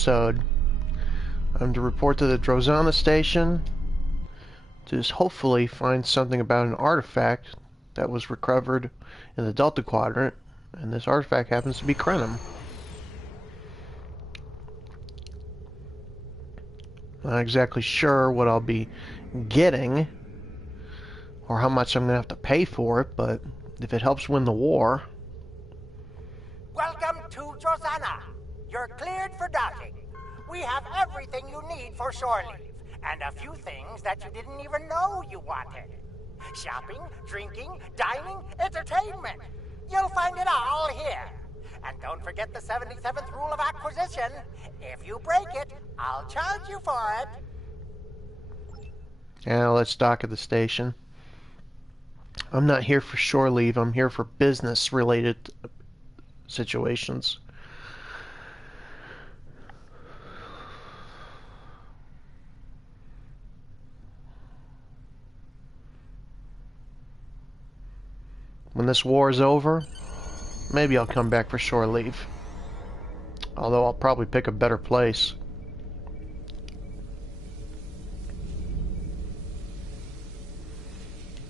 episode. I'm to report to the Drozana station to just hopefully find something about an artifact that was recovered in the Delta Quadrant, and this artifact happens to be Krenim. Not exactly sure what I'll be getting or how much I'm going to have to pay for it, but if it helps win the war... Welcome to Drozana. You're cleared for docking. We have everything you need for shore leave, and a few things that you didn't even know you wanted. Shopping, drinking, dining, entertainment. You'll find it all here. And don't forget the 77th rule of acquisition. If you break it, I'll charge you for it. Yeah, let's dock at the station. I'm not here for shore leave. I'm here for business-related situations. When this war is over, maybe I'll come back for shore leave. Although I'll probably pick a better place.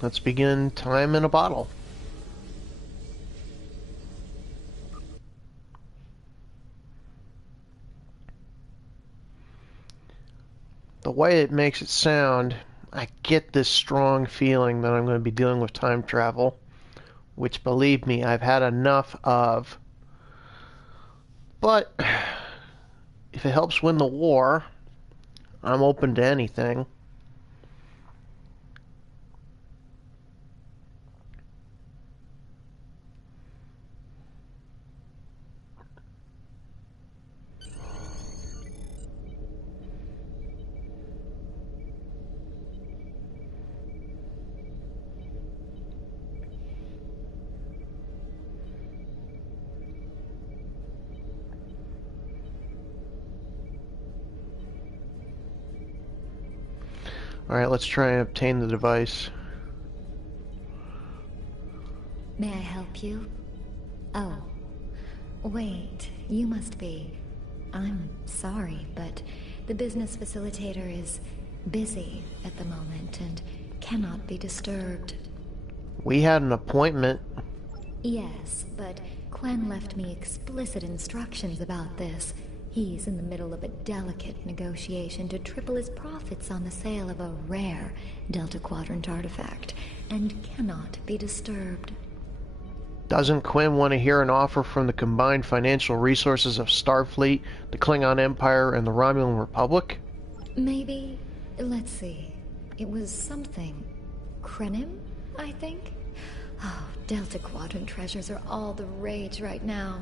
Let's begin time in a bottle. The way it makes it sound, I get this strong feeling that I'm going to be dealing with time travel, which, believe me, I've had enough of. But if it helps win the war, I'm open to anything. Alright, let's try and obtain the device. May I help you? Oh. Wait, you must be... I'm sorry, but the business facilitator is busy at the moment and cannot be disturbed. We had an appointment. Yes, but Quen left me explicit instructions about this. He's in the middle of a delicate negotiation to triple his profits on the sale of a rare Delta Quadrant artifact, and cannot be disturbed. Doesn't Quen want to hear an offer from the combined financial resources of Starfleet, the Klingon Empire, and the Romulan Republic? Maybe. Let's see. It was something. Krenim, I think? Oh, Delta Quadrant treasures are all the rage right now.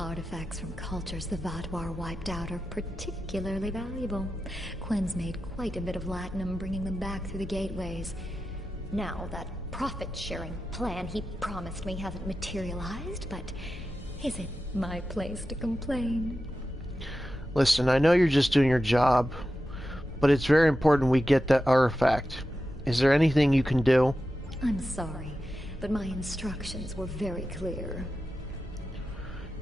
Artifacts from cultures the Vaadwaur wiped out are particularly valuable. Quen's made quite a bit of latinum bringing them back through the gateways. Now, that profit-sharing plan he promised me hasn't materialized, but is it my place to complain? Listen, I know you're just doing your job, but it's very important we get that artifact. Is there anything you can do? I'm sorry, but my instructions were very clear.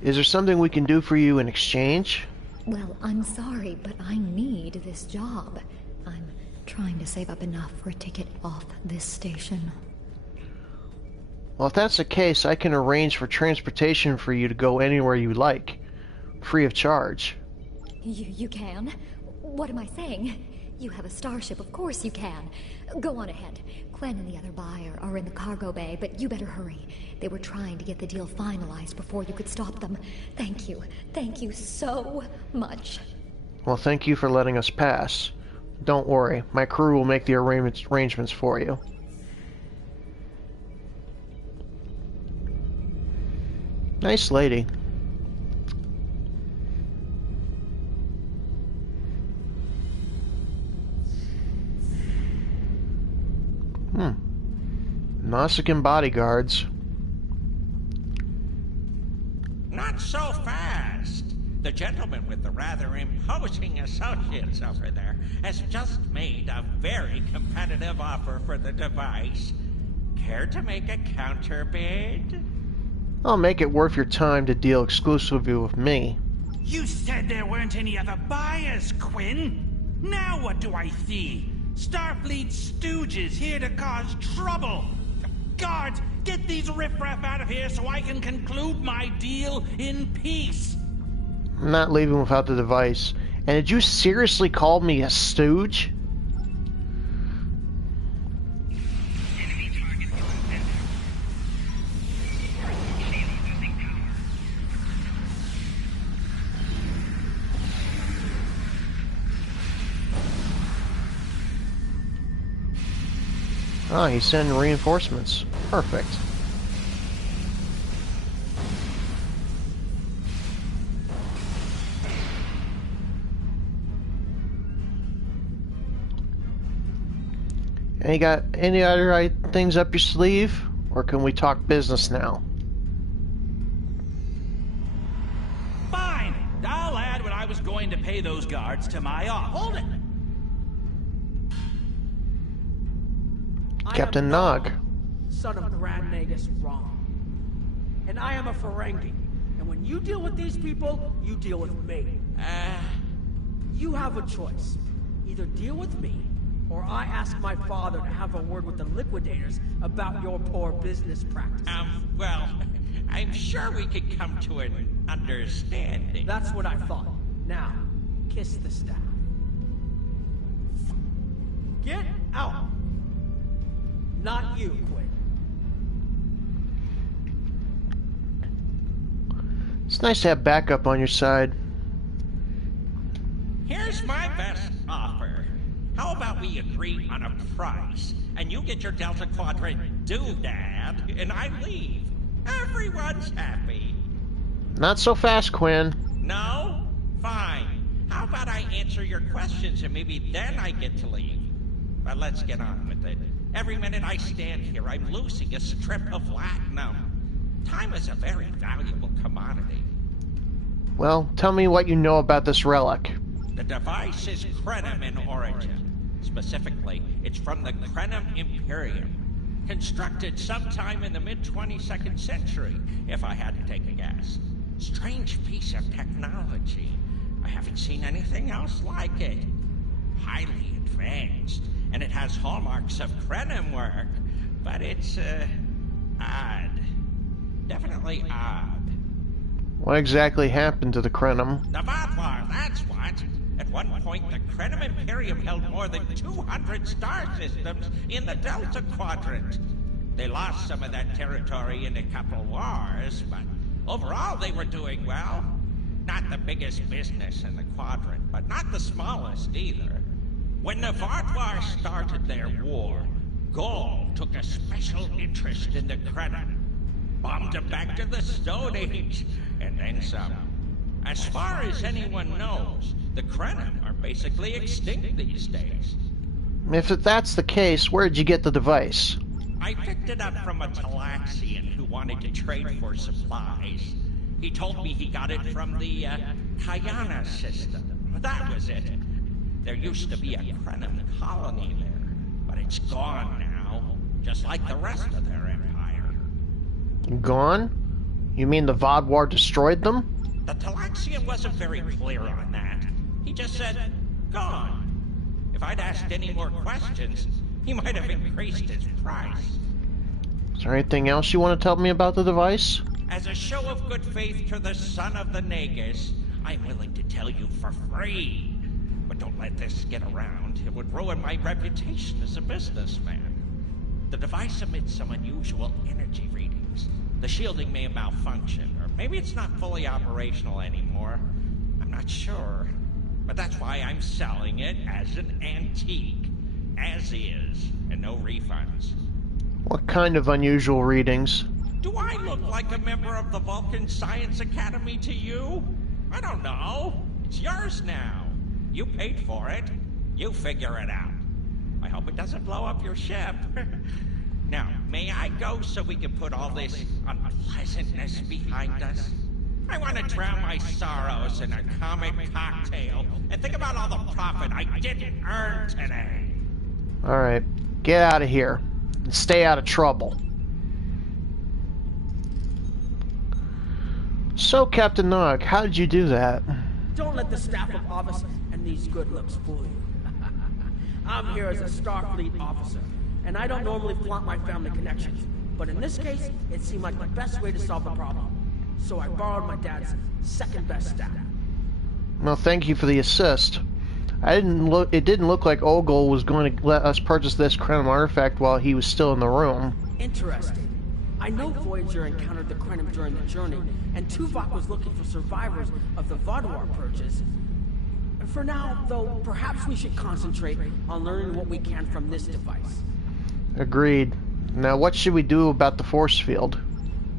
Is there something we can do for you in exchange? Well, I'm sorry, but I need this job. I'm trying to save up enough for a ticket off this station. Well, if that's the case, I can arrange for transportation for you to go anywhere you like, free of charge. You can? What am I saying? You have a starship, of course you can. Go on ahead. Quen and the other buyer are in the cargo bay, but you better hurry. They were trying to get the deal finalized before you could stop them. Thank you. Thank you so much. Well, thank you for letting us pass. Don't worry, my crew will make the arrangements for you. Nice lady. Nausicaan bodyguards. Not so fast. The gentleman with the rather imposing associates over there has just made a very competitive offer for the device. Care to make a counter bid? I'll make it worth your time to deal exclusively with me. You said there weren't any other buyers, Quinn. Now what do I see? Starfleet stooges here to cause trouble. Guards, get these riffraff out of here so I can conclude my deal in peace. I'm not leaving without the device. And did you seriously call me a stooge? Enemy target in the center. Shield losing power. Ah, he's sending reinforcements. Perfect. And you got any other things up your sleeve? Or can we talk business now? Fine. I'll add what I was going to pay those guards to my off. Hold it. Captain Nog. Son of Grand Nagus wrong. And I am a Ferengi. And when you deal with these people, you deal with me. You have a choice. Either deal with me, or I ask my father to have a word with the liquidators about your poor business practices. Well, I'm sure we could come to an understanding. That's what I thought. Now, kiss the staff. Get out! Not you, Quinn. It's nice to have backup on your side. Here's my best offer. How about we agree on a price, and you get your Delta Quadrant doodad, and I leave. Everyone's happy. Not so fast, Quinn. No? Fine. How about I answer your questions, and maybe then I get to leave? But let's get on with it. Every minute I stand here, I'm losing a strip of latinum. Time is a very valuable commodity. Well, tell me what you know about this relic. The device is Krenim in origin. Specifically, it's from the Krenim Imperium. Constructed sometime in the mid-22nd century, if I had to take a guess. Strange piece of technology. I haven't seen anything else like it. Highly advanced, and it has hallmarks of Krenim work, but it's, odd. Definitely odd. What exactly happened to the Krenim? The Vatlar, that's what. At one point, the Krenim Imperium held more than 200 star systems in the Delta Quadrant. They lost some of that territory in a couple wars, but overall they were doing well. Not the biggest business in the Quadrant, but not the smallest either. When the Vatlar started their war, Gol took a special interest in the Krenim. Bombed them back to the Stone Age, and then some. As far as anyone knows, the Krenim are basically extinct these days. If that's the case, where'd you get the device? I picked it up from a Talaxian who wanted to trade for supplies. He told me he got it from the Kayana system. That was it. There used to be a Krenim colony there, but it's gone now, just like the rest of their empire. Gone? You mean the Vatlar destroyed them? The Talaxian wasn't very clear on that. He just said, gone. If I'd asked any more questions, he might have increased his price. Is there anything else you want to tell me about the device? As a show of good faith to the son of the Nagus, I'm willing to tell you for free. But don't let this get around. It would ruin my reputation as a businessman. The device emits some unusual energy readings. The shielding may malfunction, or maybe it's not fully operational anymore. I'm not sure. But that's why I'm selling it as an antique. As is, and no refunds. What kind of unusual readings? Do I look like a member of the Vulcan Science Academy to you? I don't know. It's yours now. You paid for it. You figure it out. I hope it doesn't blow up your ship. Now, may I go so we can put all this unpleasantness behind us? I want to drown my sorrows in a comic cocktail and think about all the profit I didn't earn today. Alright, get out of here. And stay out of trouble. So, Captain Nog, how did you do that? Don't let the staff of Ovis and these good looks fool you. I'm here as a Starfleet officer, and I don't normally flaunt my family connections. But in this case, it seemed like the best way to solve the problem. So I borrowed my dad's second best staff. Well, thank you for the assist. It didn't look like Ogul was going to let us purchase this Krenim artifact while he was still in the room. Interesting. I know Voyager encountered the Krenim during the journey, and Tuvok was looking for survivors of the Vaadwaur purchase. For now, though, perhaps we should concentrate on learning what we can from this device. Agreed. Now, what should we do about the force field?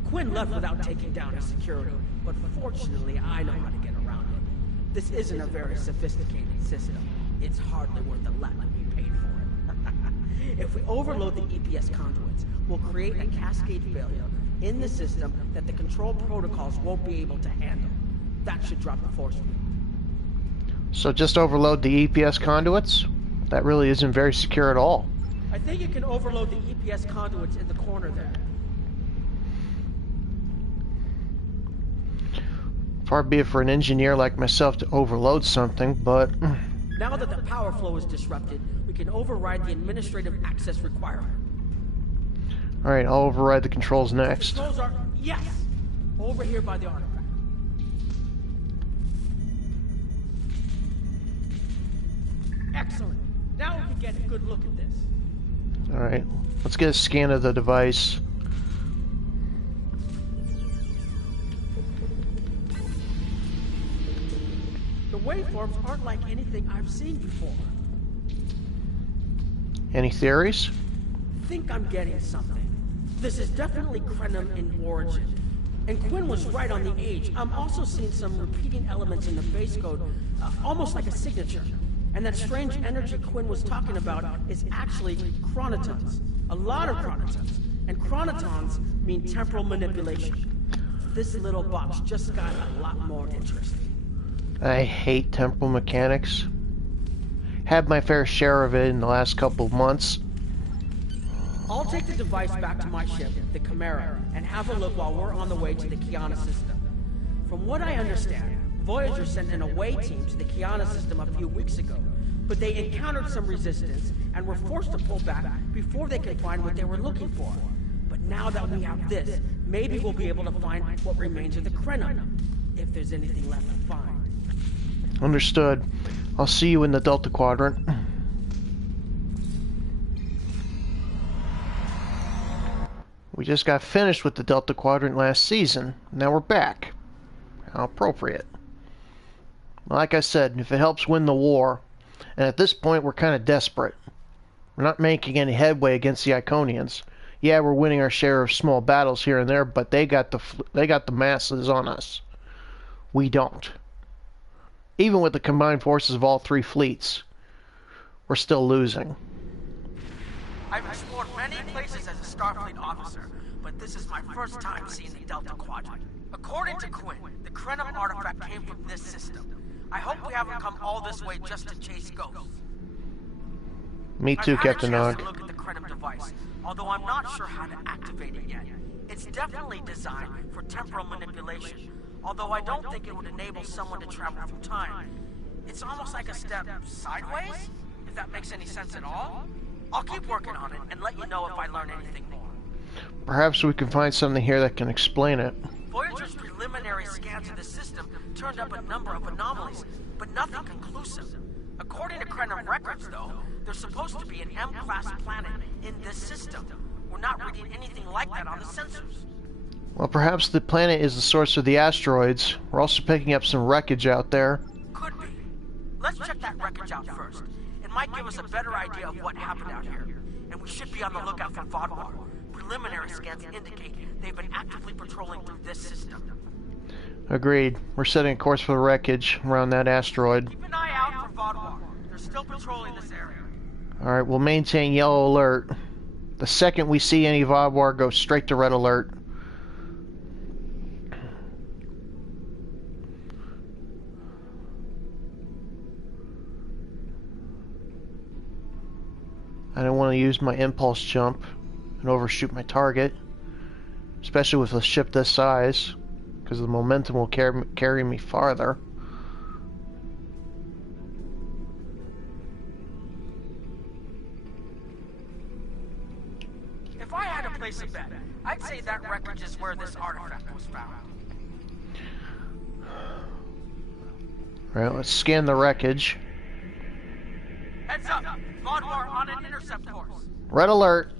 Quinn left without taking down his security, but fortunately I know how to get around it. This isn't a very sophisticated system. It's hardly worth the latin we paid for it. If we overload the EPS conduits, we'll create a cascade failure in the system that the control protocols won't be able to handle. That should drop the force field. So just overload the EPS conduits? That really isn't very secure at all. I think you can overload the EPS conduits in the corner there. Far be it for an engineer like myself to overload something, but... Now that the power flow is disrupted, we can override the administrative access requirement. Alright, I'll override the controls next. Controls are... Yes! Over here by the artifact. Excellent. Now we can get a good look at this. Alright, let's get a scan of the device. The waveforms aren't like anything I've seen before. Any theories? I think I'm getting something. This is definitely Krenim in origin. And Quinn was right on the age. I'm also seeing some repeating elements in the base code, almost like a signature. And that strange energy Quinn was talking about is actually chronotons. A lot of chronotons. And chronotons mean temporal manipulation. This little box just got a lot more interesting. I hate temporal mechanics. Had my fair share of it in the last couple of months. I'll take the device back to my ship, the Chimera, and have a look while we're on the way to the Kiana system. From what I understand, Voyager sent an away team to the Kiana system a few weeks ago, but they encountered some resistance and were forced to pull back before they could find what they were looking for. But now that we have this, maybe we'll be able to find what remains of the Krenim, if there's anything left to find. Understood. I'll see you in the Delta Quadrant. We just got finished with the Delta Quadrant last season. Now we're back. How appropriate. Like I said, if it helps win the war, and at this point we're kind of desperate. We're not making any headway against the Iconians. Yeah, we're winning our share of small battles here and there, but they got the masses on us. We don't. Even with the combined forces of all three fleets, we're still losing. I've explored many places as a Starfleet officer, but this is my first time seeing the Delta Quadrant. According to Quinn, the Krenim artifact came from this system. I hope we haven't come all this way just to chase ghosts. Me too, Captain Nog. I've had a chance to look at the Krenim device, although I'm not sure how to activate it yet. It's definitely designed for temporal manipulation, although I don't think it would enable someone to travel through time. It's almost like a step sideways, if that makes any sense at all. I'll keep working on it and let you know if I learn anything more. Perhaps we can find something here that can explain it. Voyager's preliminary scans of the system turned up a number of anomalies, but nothing conclusive. According to Krenim records, though, there's supposed to be an M-class planet in this system. We're not reading anything like that on the sensors. Well, perhaps the planet is the source of the asteroids. We're also picking up some wreckage out there. Could be. Let's check that wreckage out first. It might give us a better idea of what happened out here. And we should be on the lookout for Vaadwaur. Preliminary scans indicate they've been actively patrolling through this system. Agreed. We're setting a course for the wreckage around that asteroid. Keep an eye out for Vaadwaur. They're still patrolling this area. Alright, we'll maintain yellow alert. The second we see any Vaadwaur, go straight to red alert. I don't want to use my impulse jump and overshoot my target, especially with a ship this size, because because the momentum will carry me farther. If I had to place a bet, I'd say that wreckage is where this artifact was found. Alright, let's scan the wreckage. Heads up! Vaadwaur on an intercept course. Red alert!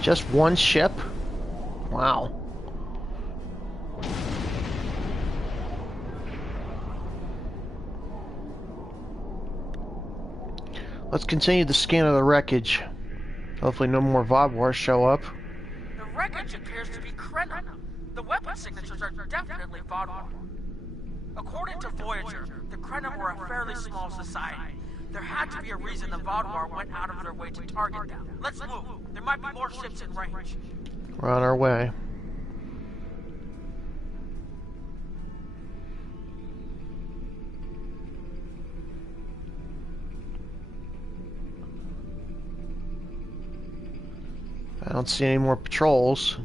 Just one ship? Wow. Let's continue the scan of the wreckage. Hopefully no more Vaadwaurs show up. The wreckage appears to be Krenim. The weapon signatures are definitely Vaadwaur. According to Voyager, the Krenim were a fairly small society. There had to be a reason the Vaadwaur went out of their way to target them. Let's move. There might be more ships in range. We're on our way. I don't see any more patrols.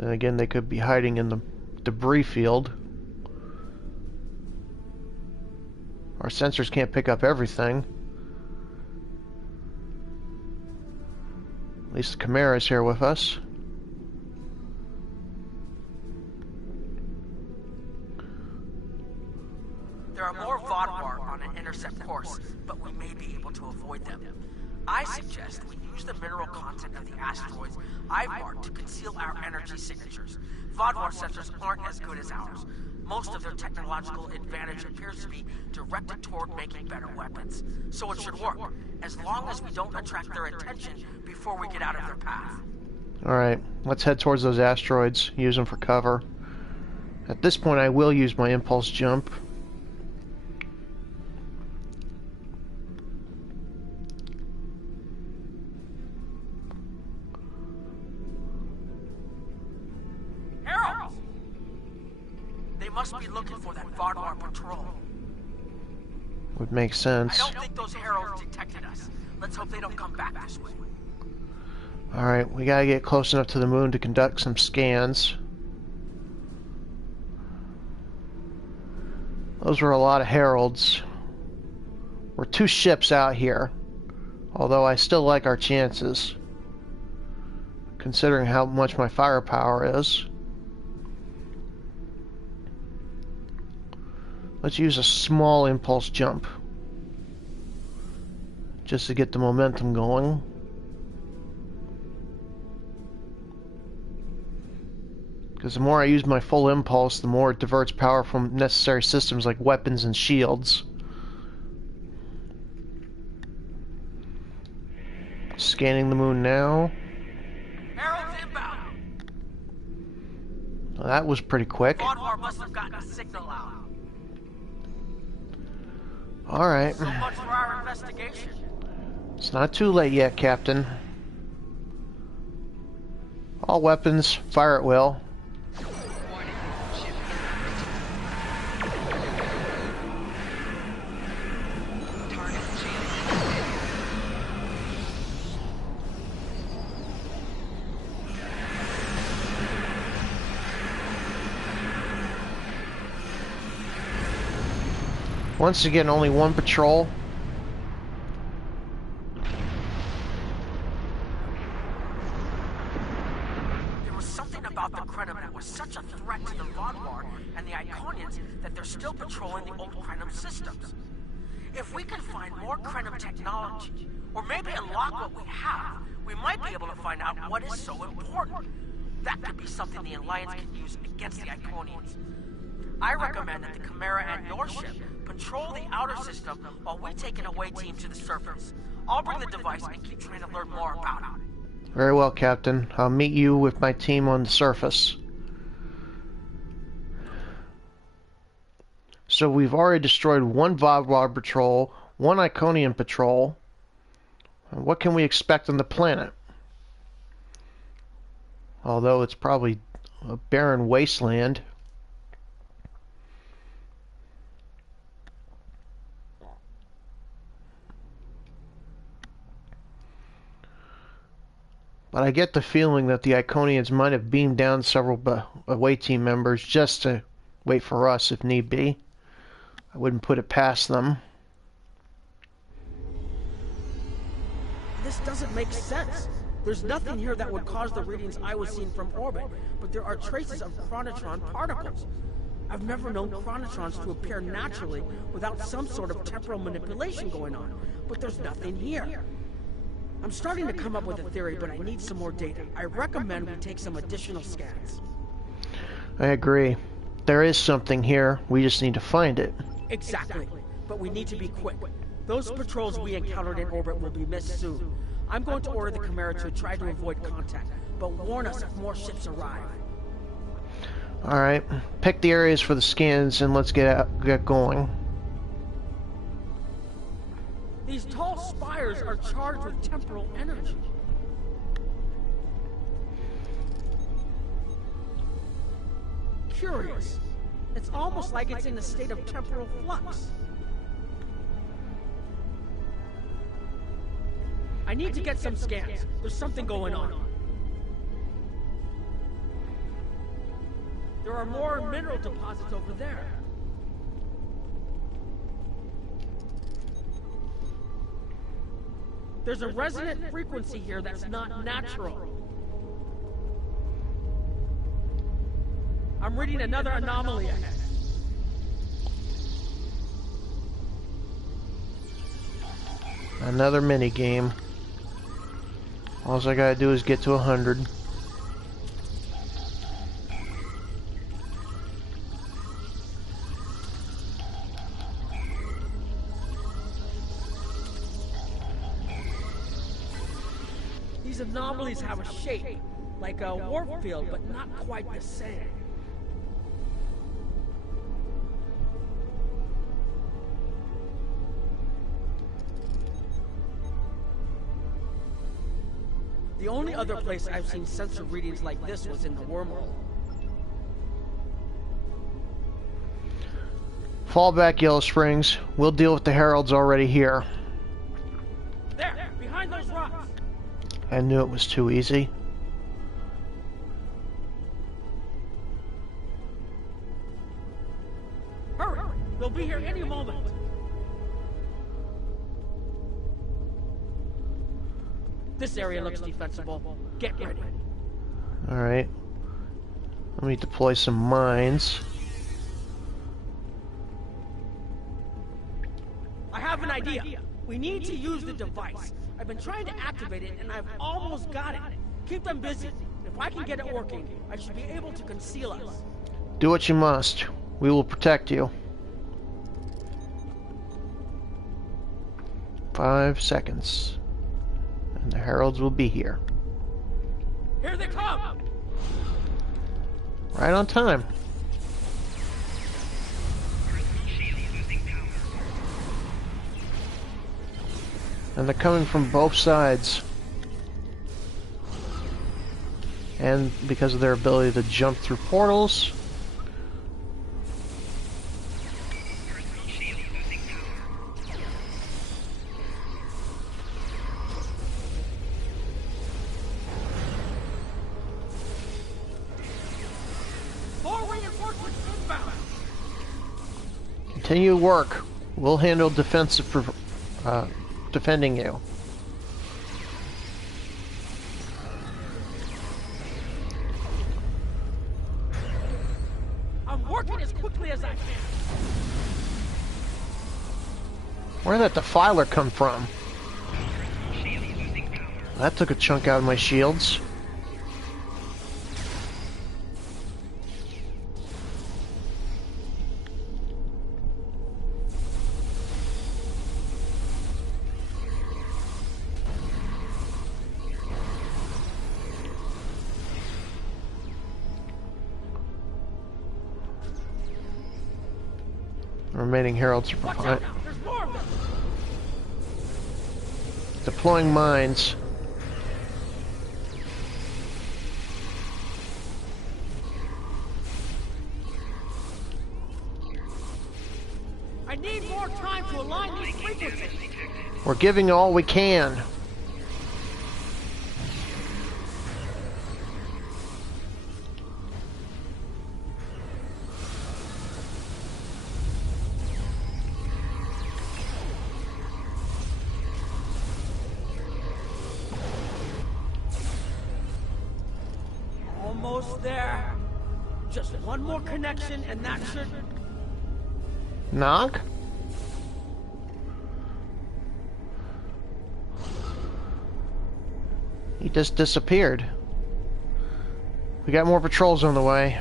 Then again, they could be hiding in the debris field. Our sensors can't pick up everything. At least the Chimera's here with us. There are more Vaadwaur on an intercept course, but we may be able to avoid them. I suggest we use the mineral content of the asteroids I've marked to conceal our energy signatures. Vaadwaur sensors aren't as good as ours. Most of their technological advantage appears to be directed toward making better weapons. So it should work, as long as we don't attract their attention before we get out of their path. Alright, let's head towards those asteroids, use them for cover. At this point I will use my impulse jump. Must be looking for that Vaadwaur patrol. Would make sense. I don't think those Heralds detected us. Let's hope they don't come back this way. Alright, we gotta get close enough to the moon to conduct some scans. Those were a lot of Heralds. We're 2 ships out here. Although I still like our chances, considering how much my firepower is. Let's use a small impulse jump, just to get the momentum going. Because the more I use my full impulse, the more it diverts power from necessary systems like weapons and shields. Scanning the moon now. Herald's inbound. Well, that was pretty quick. Vaadwaur must have gotten a signal out. Alright. So much for our investigation. It's not too late yet, Captain. All weapons, fire at will. Once again, only one patrol. There was something about the Krenim that was such a threat to the Vaadwaur and the Iconians that they're still patrolling the old Krenim systems. If we can find more Krenim technology, or maybe unlock what we have, we might be able to find out what is so important. That could be something the Alliance can use against the Iconians. I recommend that the Chimera and your ship patrol the outer system while we take an away team to the surface. I'll bring the device and keep trying to learn more about it. Very well, Captain. I'll meet you with my team on the surface. So we've already destroyed 1 Vaadwaur patrol, 1 Iconian patrol. What can we expect on the planet? Although it's probably a barren wasteland. But I get the feeling that the Iconians might have beamed down several away team members just to wait for us if need be. I wouldn't put it past them. This doesn't make sense. There's nothing here that would cause the readings I was seeing from orbit, but there are traces of chronotron particles. I've never known chronotrons to appear naturally without some sort of temporal manipulation going on, but there's nothing here. I'm starting to come up with a theory, but I need some more data. I recommend we take some additional scans. I agree. There is something here. We just need to find it. Exactly. But we need to be quick. Those patrols we encountered in orbit will be missed soon. I'm going to order the Chimera to try to avoid contact, but warn us if more ships arrive. Alright. Pick the areas for the scans and let's get going. These tall spires are charged with temporal energy. Curious. It's almost like it's in a state of temporal flux. I need to get some scans. There's something going on. There are more mineral deposits over there. There's a resonant frequency here that's not natural. I'm reading another anomaly ahead. Another mini game. All I gotta do is get to 100. These anomalies have a shape, like a warp field, but not quite the same. The only other place I've seen sensor readings like this was in the wormhole. Fall back, Yellow Springs. We'll deal with the Heralds already here. There, behind those rocks. I knew it was too easy. Hurry! They'll be here any moment. This area looks defensible. Get ready. Alright. Let me deploy some mines. I have an idea. We need to use the device. I've been trying to activate it, and I've almost got it. Keep them busy. If I can get it working, I should be able to conceal us. Do what you must. We will protect you. 5 seconds. And the Heralds will be here. Here they come! Right on time. And they're coming from both sides. And because of their ability to jump through portals. More reinforcements inbound! Continue work. We'll handle defending you. I'm working as quickly as I can. Where did that defiler come from? That took a chunk out of my shields. Remaining Heralds are Watch behind. out now! There's more of them! Deploying mines. I need more time to align these frequencies. We're giving all we can. Almost there. Just one more connection and that should... Nog? He just disappeared. We got more patrols on the way.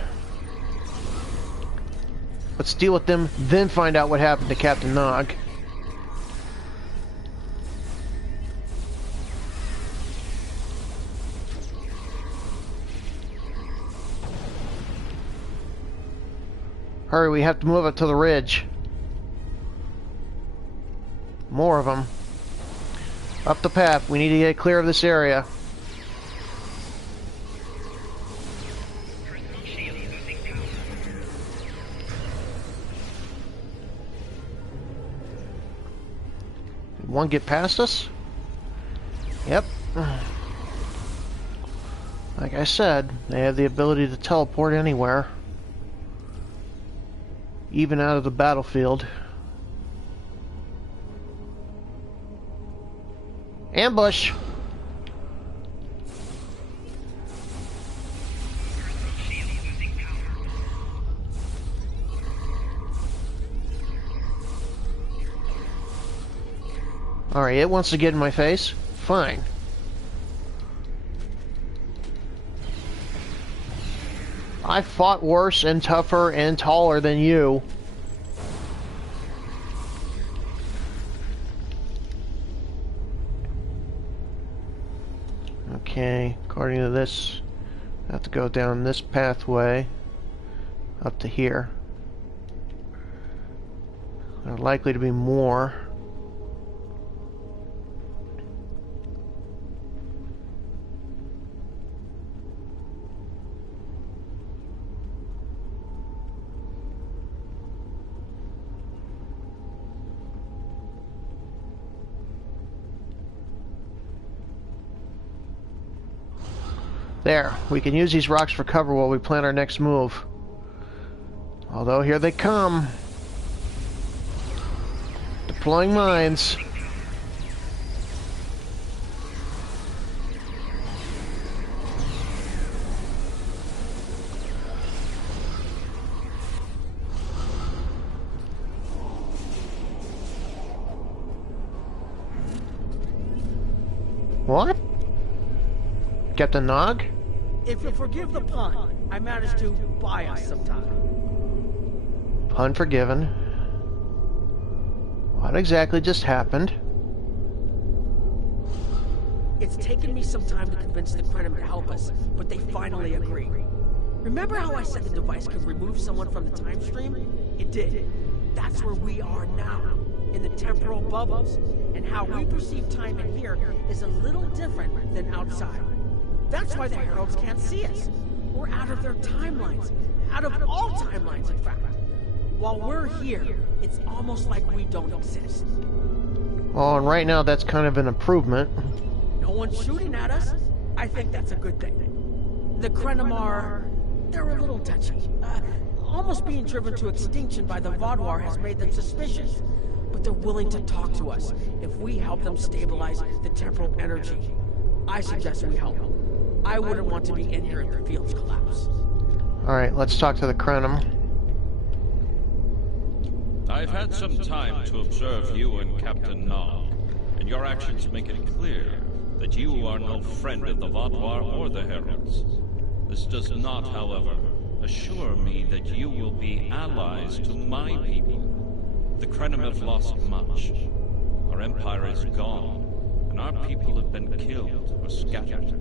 Let's deal with them, then find out what happened to Captain Nog. Hurry, we have to move up to the ridge. More of them. Up the path. We need to get clear of this area. Personal shield losing power. Did one get past us? Yep. Like I said, they have the ability to teleport anywhere. Even out of the battlefield. Ambush! Personal shield losing power. Alright, it wants to get in my face. Fine. I fought worse and tougher and taller than you. Okay, according to this, I have to go down this pathway up to here. There are likely to be more. There, we can use these rocks for cover while we plan our next move. Although, here they come. Deploying mines. What? Captain Nog? If you'll forgive the pun, I managed to buy us some time. Pun forgiven. What exactly just happened? It's taken me some time to convince the Krenim to help us, but they finally agreed. Remember how I said the device could remove someone from the time stream? It did. That's where we are now, in the temporal bubbles. And how we perceive time in here is a little different than outside. That's why the Heralds can't see us. We're out of their timelines. Out of all timelines, in fact. While we're here, it's almost like we don't exist. Well, and right now that's kind of an improvement. No one's shooting at us. I think that's a good thing. The Krenim are... they're a little touchy. Almost being driven to extinction by the Vaadwaur has made them suspicious. But they're willing to talk to us if we help them stabilize the temporal energy. I suggest we help them. I wouldn't want to be in here if the fields collapse. Alright, let's talk to the Krenim. I've had some time to observe you and Captain Nog, and your actions make it clear that you are no friend of the Vaadwaur or the Heralds. This does not, however, assure me that you will be allies to my people. The Krenim have lost much. Our empire is gone, and our people have been killed or scattered.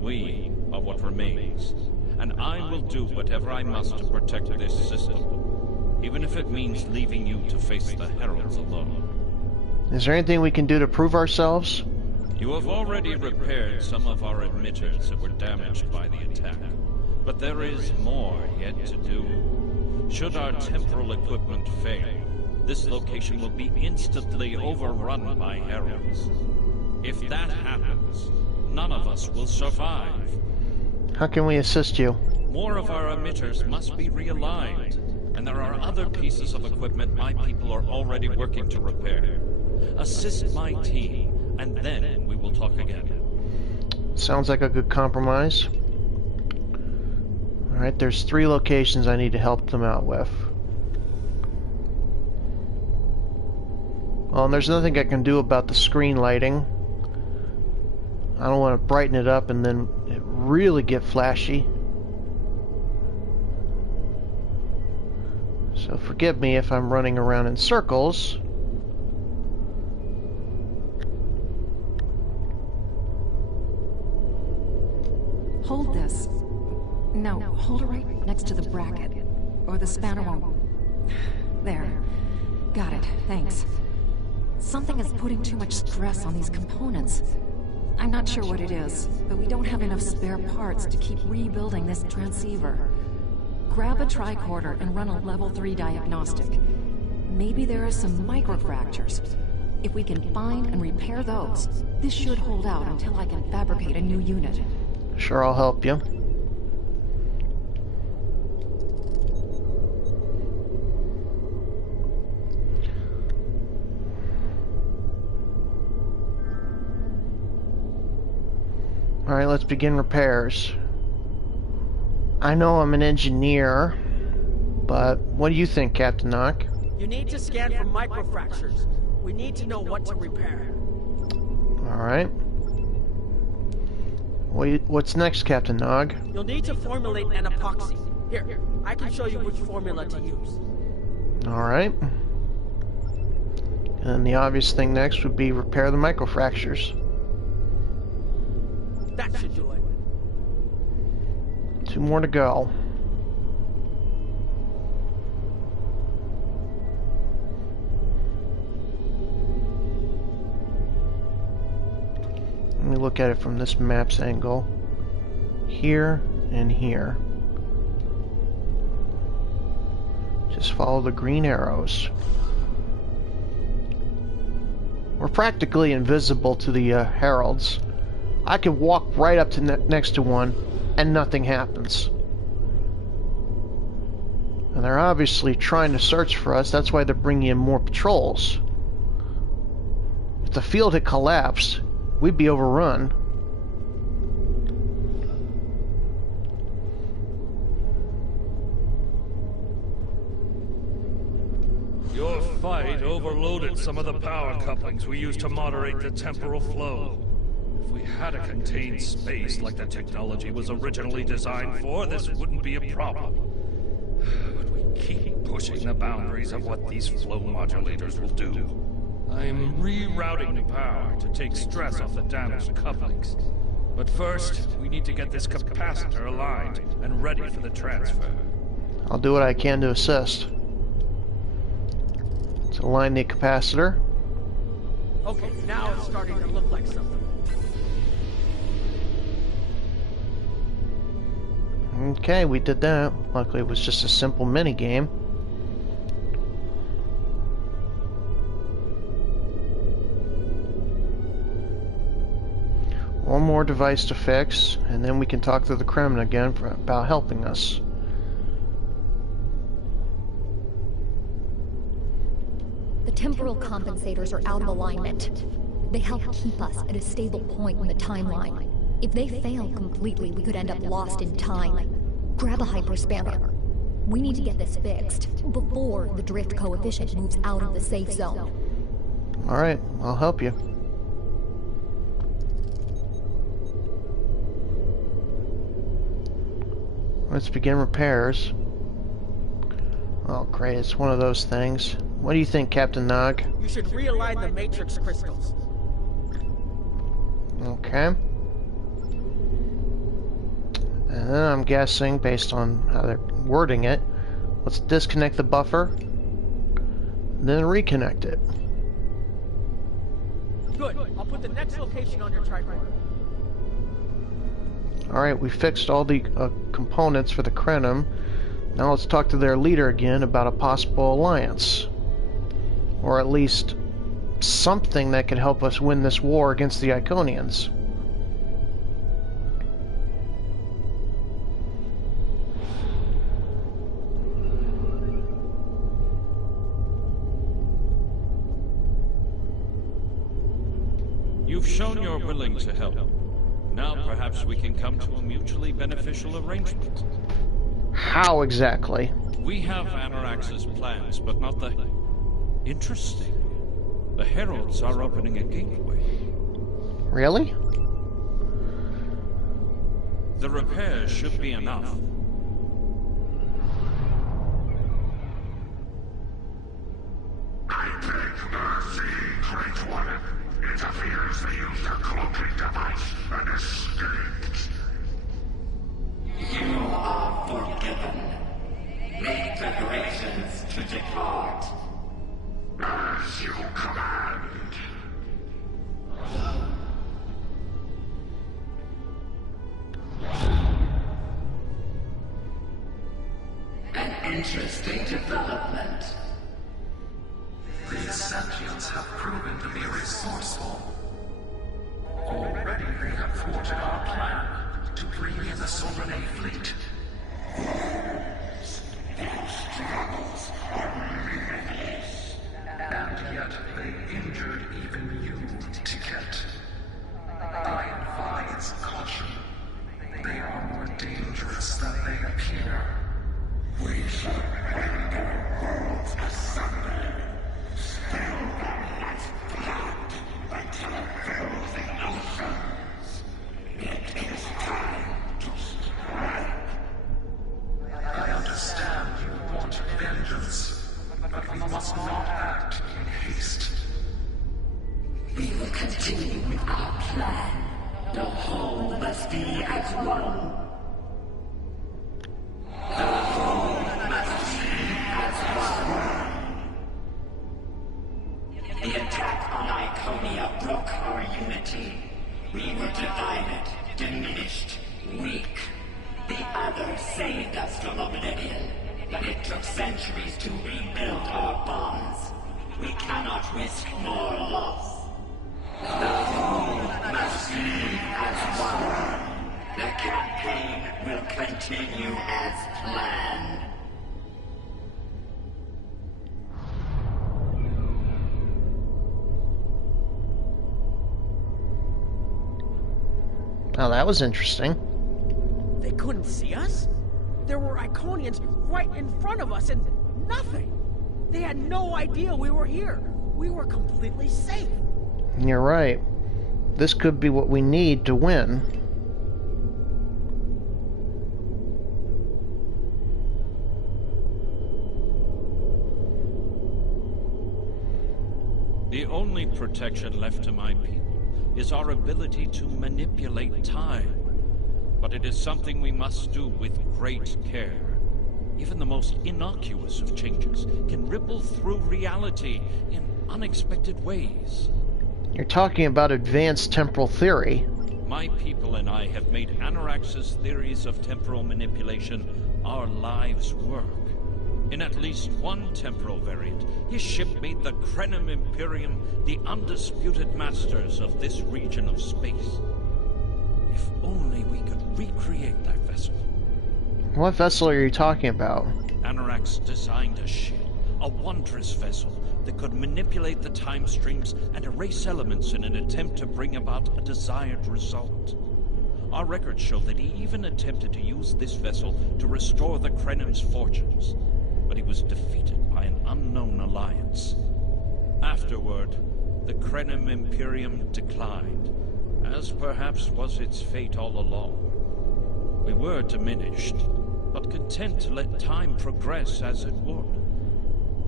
We are what remains, and I will do whatever I must to protect this system, even if it means leaving you to face the Heralds alone. Is there anything we can do to prove ourselves? You have already repaired some of our emitters that were damaged by the attack, but there is more yet to do. Should our temporal equipment fail, this location will be instantly overrun by heralds. If that happens, none of us will survive. How can we assist you? More of our emitters must be realigned, and there are other pieces of equipment my people are already working to repair. Assist my team, and then we will talk again. Sounds like a good compromise. Alright, there's 3 locations I need to help them out with. Well, and there's nothing I can do about the screen lighting. I don't want to brighten it up and then it really get flashy. So forgive me if I'm running around in circles. Hold this. No, hold it right next to the bracket. Or the spanner won't... There. Got it, thanks. Something is putting too much stress on these components. I'm not sure what it is, but we don't have enough spare parts to keep rebuilding this transceiver. Grab a tricorder and run a level 3 diagnostic. Maybe there are some microfractures. If we can find and repair those, this should hold out until I can fabricate a new unit. Sure, I'll help you. Alright, let's begin repairs. I know I'm an engineer, but what do you think, Captain Nock? You need to scan for microfractures. We need to know what to repair. Alright. What's next, Captain Nog? You'll need to formulate an epoxy. Here, I can show you which formula to use. Alright. And the obvious thing next would be repair the microfractures. That should do it. 2 more to go. Let me look at it from this map's angle. Here and here. Just follow the green arrows. We're practically invisible to the heralds. I can walk right up to next to one and nothing happens. And they're obviously trying to search for us. That's why they're bringing in more patrols. If the field had collapsed, we'd be overrun. Your fight overloaded some of the power couplings we used to moderate the temporal flow. If we had a contained space like the technology was originally designed for, this wouldn't be a problem. But we keep pushing the boundaries of what these flow modulators will do. I'm rerouting the power to take stress off the damaged couplings. But first, we need to get this capacitor aligned and ready for the transfer. I'll do what I can to assist. Let's align the capacitor. Okay, now it's starting to look like something. Okay, we did that. Luckily, it was just a simple mini game. One more device to fix, and then we can talk to the Kremlin again about helping us. The temporal compensators are out of alignment. They help keep us at a stable point in the timeline. If they fail completely, we could end up lost in time. Grab a hyperspanner. We need to get this fixed before the drift coefficient moves out of the safe zone. Alright, I'll help you. Let's begin repairs. Oh great, it's one of those things. What do you think, Captain Nog? You should realign the matrix crystals. Okay. And then I'm guessing, based on how they're wording it, let's disconnect the buffer, then reconnect it. Good. I'll put the next location on your tricorder. Alright, we fixed all the components for the Krenim. Now let's talk to their leader again about a possible alliance. Or at least something that could help us win this war against the Iconians. You've shown you're willing to help. Now perhaps we can come to a mutually beneficial arrangement. How exactly? We have Anorax's plans, but not the... Interesting. The Heralds are opening a gateway. Really? The repairs should be enough. I beg mercy, Great One. It appears they used a cloaking device and escaped. You are forgiven. Make preparations to depart. As you command. An interesting development. These sentients have proven to be resourceful. Already they have thwarted our plan to bring in the Sovereign fleet. And yet they injured even you, Ticket. I advise caution. They are more dangerous than they appear. We shall end our worlds asunder. Still not blood until it fills the oceans. It is time to strike. I understand you want vengeance, but we must not act in haste. We will continue with our plan. The whole must be as one. The whole must be as one. The attack on Iconia broke our unity. We were divided, diminished, weak. The others saved us from oblivion, but it took centuries to rebuild our bonds. We cannot risk more loss. The whole must be as one. The campaign will continue as planned. Now that was interesting. They couldn't see us? There were Iconians right in front of us and nothing. They had no idea we were here. We were completely safe. You're right. This could be what we need to win. The only protection left to my people is our ability to manipulate time. But it is something we must do with great care. Even the most innocuous of changes can ripple through reality in unexpected ways. You're talking about advanced temporal theory. My people and I have made Anorax's theories of temporal manipulation our lives' work. In at least one temporal variant, his ship made the Krenim Imperium the undisputed masters of this region of space. If only we could recreate that vessel. What vessel are you talking about? Anorax designed a ship, a wondrous vessel that could manipulate the time streams and erase elements in an attempt to bring about a desired result. Our records show that he even attempted to use this vessel to restore the Krenim's fortunes, but he was defeated by an unknown alliance. Afterward, the Krenim Imperium declined, as perhaps was its fate all along. We were diminished, but content to let time progress as it would,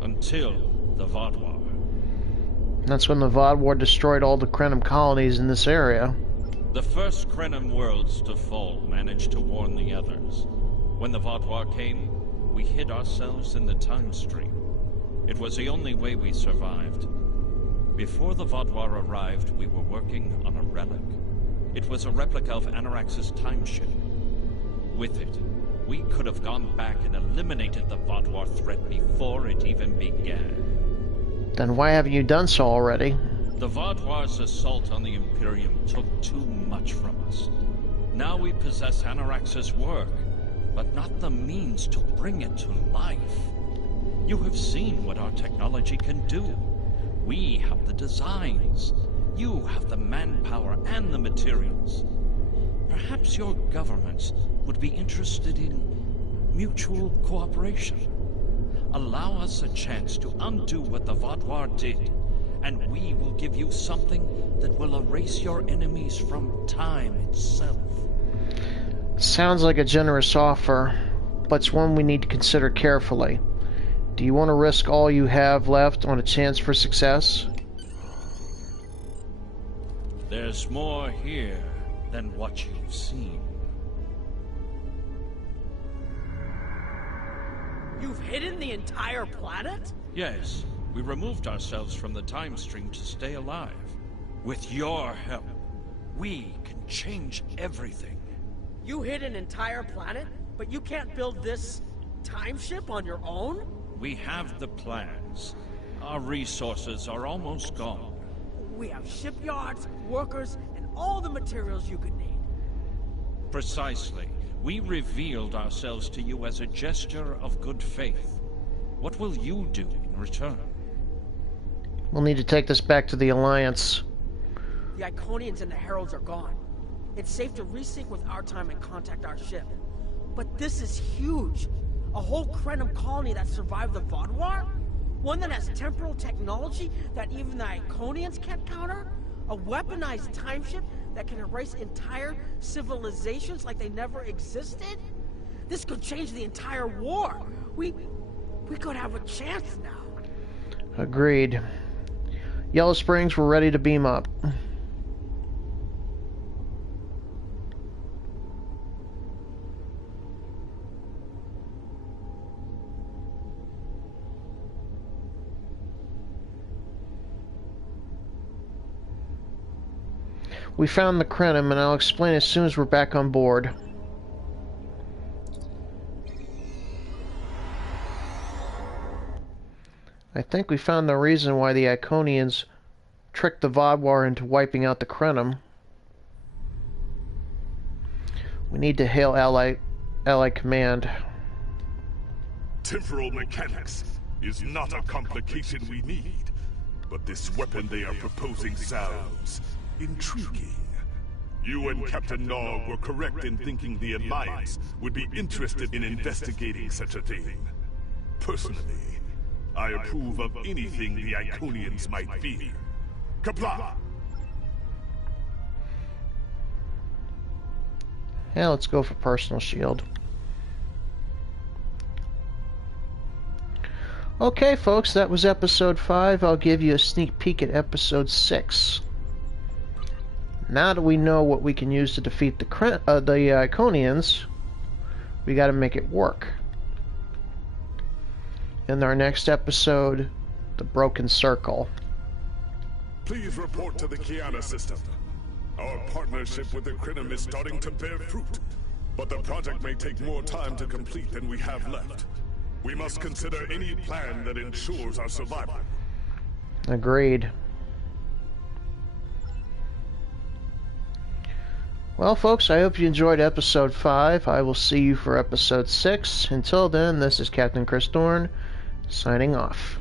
until the Vaadwaur. That's when the Vaadwaur destroyed all the Krenim colonies in this area. The first Krenim worlds to fall managed to warn the others. When the Vaadwaur came, we hid ourselves in the time stream. It was the only way we survived. Before the Vaadwaur arrived, we were working on a relic. It was a replica of Anorax's time ship. With it, we could have gone back and eliminated the Vaadwaur threat before it even began. Then why haven't you done so already? The Vaadwaur's assault on the Imperium took too much from us. Now we possess Anarax's work, but not the means to bring it to life. You have seen what our technology can do. We have the designs. You have the manpower and the materials. Perhaps your governments would be interested in mutual cooperation. Allow us a chance to undo what the Vaadwaur did, and we will give you something that will erase your enemies from time itself. Sounds like a generous offer, but it's one we need to consider carefully. Do you want to risk all you have left on a chance for success? There's more here than what you've seen. You've hidden the entire planet? Yes, we removed ourselves from the time stream to stay alive. With your help, we can change everything. You hid an entire planet, but you can't build this time ship on your own? We have the plans. Our resources are almost gone. We have shipyards, workers, and all the materials you could need. Precisely. We revealed ourselves to you as a gesture of good faith. What will you do in return? We'll need to take this back to the Alliance. The Iconians and the Heralds are gone. It's safe to resync with our time and contact our ship. But this is huge. A whole Krenim colony that survived the Vaadwaur? One that has temporal technology that even the Iconians can't counter? A weaponized time ship that can erase entire civilizations like they never existed? This could change the entire war. We could have a chance now. Agreed. Yellow Springs, we're ready to beam up. We found the Krenim, and I'll explain as soon as we're back on board. I think we found the reason why the Iconians tricked the Vaadwaur into wiping out the Krenim. We need to hail Allied Command. Temporal mechanics is not a complication we need, but this weapon they are proposing sounds intriguing. You and Captain Nog were correct in thinking the Alliance would be interested in investigating such a thing. Personally, I approve of anything the Iconians might fear. Kapla! Yeah, let's go for personal shield. Okay, folks, that was episode 5. I'll give you a sneak peek at episode 6. Now that we know what we can use to defeat the Iconians, we got to make it work. In our next episode, the Broken Circle. Please report to the Kiana system. Our partnership with the Krenim is starting to bear fruit, but the project may take more time to complete than we have left. We must consider any plan that ensures our survival. Agreed. Well, folks, I hope you enjoyed episode 5. I will see you for episode 6. Until then, this is Captain Chris Dorn, signing off.